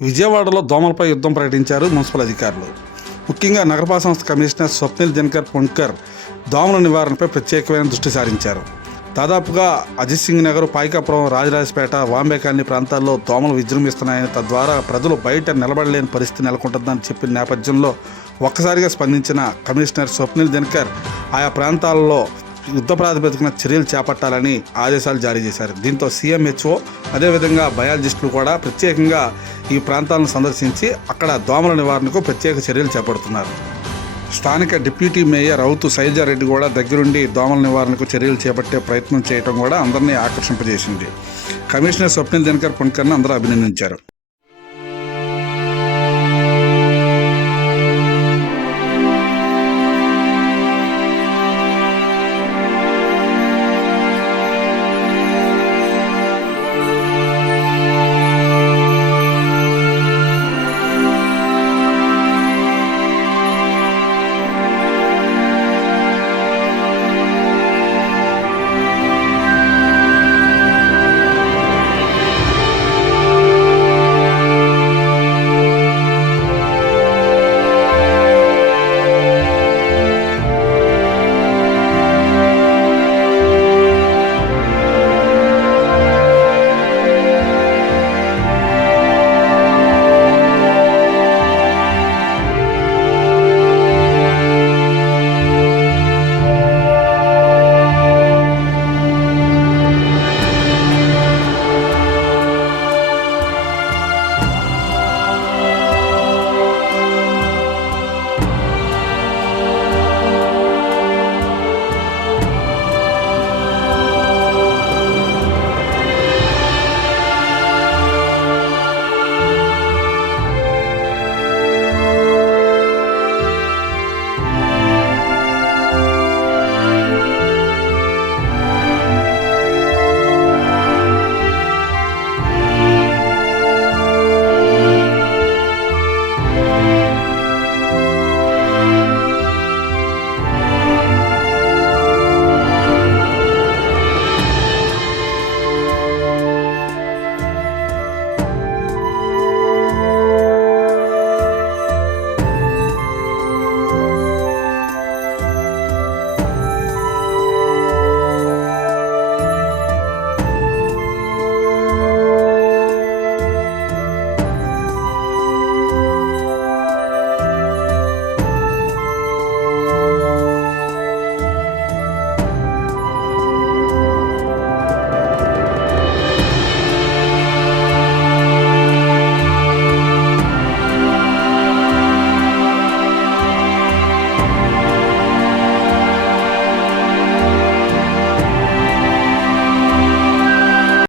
విజయవాడలో దోమలపై యుద్ధం ప్రకటించారు మున్సిపల్ అధికారులు. ముఖ్యంగా నగరపాల సంస్థ కమిషనర్ స్వప్నిల్ జన్కర్ పొండ్కర్ దోమల నివారణపై ప్రత్యేకమైన దృష్టి సారించారు. దాదాపుగా అజిత్ సింగ్ నగర్ పాయికాపురం రాజరాజపేట వాంబే కాలనీ ప్రాంతాల్లో దోమలు విజృంభిస్తున్నాయని తద్వారా ప్రజలు బయట నిలబడలేని పరిస్థితి నెలకొంటుందని చెప్పిన నేపథ్యంలో ఒక్కసారిగా స్పందించిన కమిషనర్ స్వప్నిల్ దినకర్ ఆయా ప్రాంతాల్లో యుద్ధ ప్రాతిపదికన చర్యలు చేపట్టాలని ఆదేశాలు జారీ చేశారు. దీంతో సీఎంహెచ్ఓ అదేవిధంగా బయాలజిస్టులు కూడా ప్రత్యేకంగా ఈ ప్రాంతాలను సందర్శించి అక్కడ దోమల నివారణకు ప్రత్యేక చర్యలు చేపడుతున్నారు. స్థానిక డిప్యూటీ మేయర్ రౌతు శైలజారెడ్డి కూడా దగ్గరుండి దోమల నివారణకు చర్యలు చేపట్టే ప్రయత్నం చేయడం కూడా అందరినీ ఆకర్షింపజేసింది. కమిషనర్ స్వప్నిల్ దినకర్ పుణ్కర్ను అందరూ అభినందించారు.